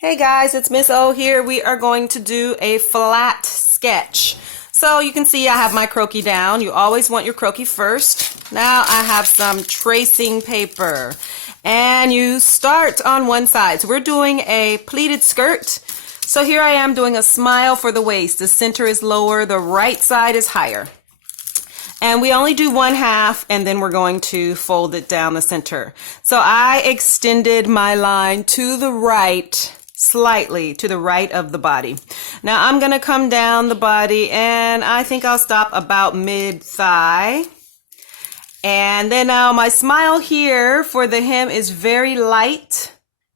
Hey guys, it's Miss O here. We are going to do a flat sketch. So you can see I have my croquis down. You always want your croquis first. Now I have some tracing paper. And you start on one side. So we're doing a pleated skirt. So here I am doing a smile for the waist. The center is lower, the right side is higher. And we only do one half, and then we're going to fold it down the center. So I extended my line to the right, slightly to the right of the body. Now I'm going to come down the body, and I think I'll stop about mid-thigh. And then now my smile here for the hem is very light.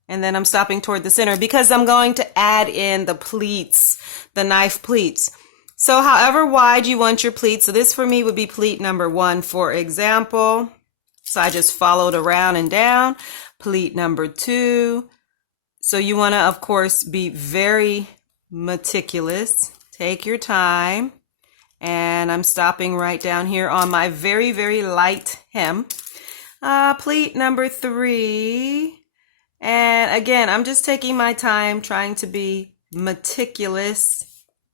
And then I'm stopping toward the center because I'm going to add in the pleats, the knife pleats. So however wide you want your pleat, so this for me would be pleat number 1, for example. So I just followed around and down. Pleat number 2. So you want to, of course, be very meticulous. Take your time. And I'm stopping right down here on my very, very light hem. Pleat number 3. And again, I'm just taking my time trying to be meticulous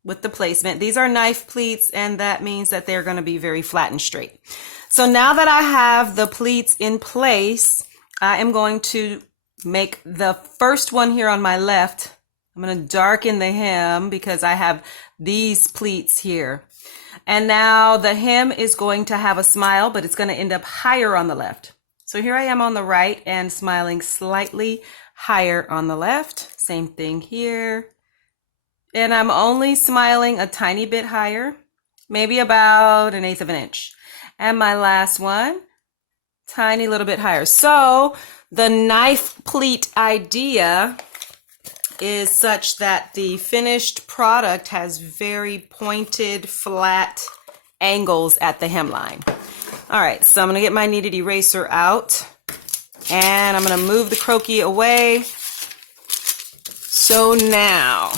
with the placement. These are knife pleats, and that means that they're going to be very flat and straight. So now that I have the pleats in place, I am going to make the first one here on my left. I'm going to darken the hem because I have these pleats here. And now the hem is going to have a smile, but it's going to end up higher on the left. So here I am on the right and smiling slightly higher on the left. Same thing here. And I'm only smiling a tiny bit higher, maybe about 1/8 of an inch. And my last one, tiny little bit higher. So the knife pleat idea is such that the finished product has very pointed, flat angles at the hemline. All right, so I'm going to get my kneaded eraser out, and I'm going to move the croquis away. So now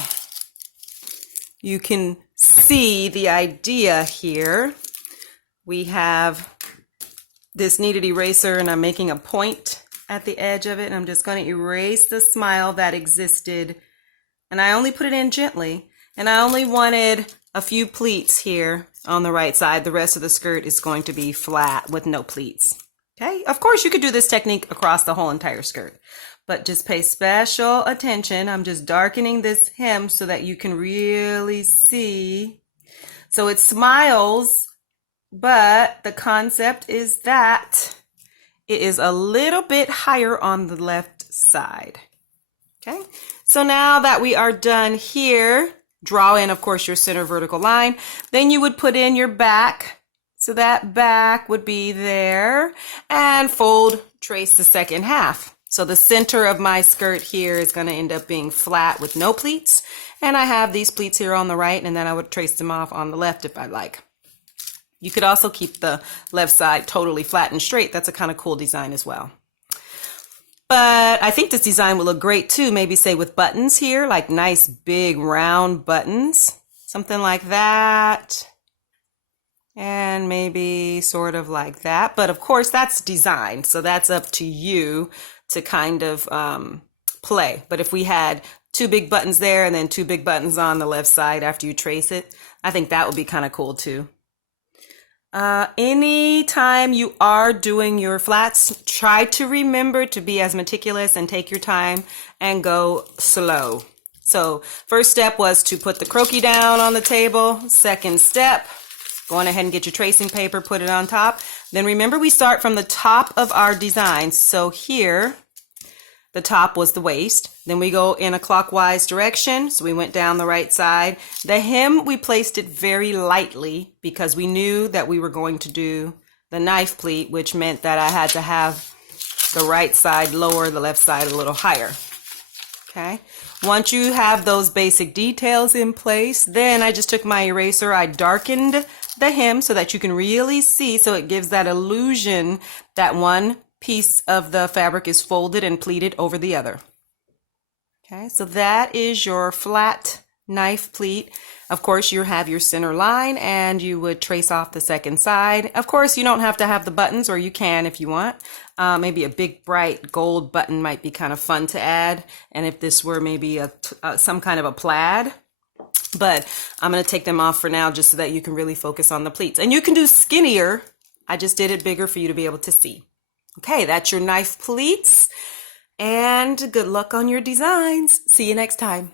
you can see the idea here. We have this kneaded eraser, and I'm making a point at the edge of it, and I'm just going to erase the smile that existed. And I only put it in gently, and I only wanted a few pleats here on the right side. The rest of the skirt is going to be flat with no pleats. Okay, of course you could do this technique across the whole entire skirt, but just pay special attention. I'm just darkening this hem so that you can really see. So it smiles, but the concept is that it is a little bit higher on the left side. Okay, so now that we are done here, draw in, of course, your center vertical line. Then you would put in your back. So that back would be there, and fold, trace the second half. So the center of my skirt here is going to end up being flat with no pleats. And I have these pleats here on the right, and then I would trace them off on the left if I'd like. You could also keep the left side totally flat and straight. That's a kind of cool design as well. But I think this design will look great too, maybe say with buttons here, like nice big round buttons, something like that. And maybe sort of like that. But of course that's design, so that's up to you to kind of play. But if we had 2 big buttons there and then 2 big buttons on the left side after you trace it, I think that would be kind of cool too. Anytime you are doing your flats, try to remember to be as meticulous and take your time and go slow. So first step was to put the croquis down on the table. Second step, go on ahead and get your tracing paper, put it on top. Then remember, we start from the top of our design. So here, the top was the waist. Then we go in a clockwise direction. So we went down the right side. The hem, we placed it very lightly because we knew that we were going to do the knife pleat, which meant that I had to have the right side lower, the left side a little higher. Okay. Once you have those basic details in place, then I just took my eraser, I darkened the hem so that you can really see, so it gives that illusion that one piece of the fabric is folded and pleated over the other. Okay, so that is your flat knife pleat. Of course, you have your center line and you would trace off the second side. Of course, you don't have to have the buttons, or you can if you want. Maybe a big bright gold button might be kind of fun to add. And if this were maybe some kind of a plaid. But I'm going to take them off for now just so that you can really focus on the pleats. And you can do skinnier. I just did it bigger for you to be able to see. Okay, that's your knife pleats. And good luck on your designs. See you next time.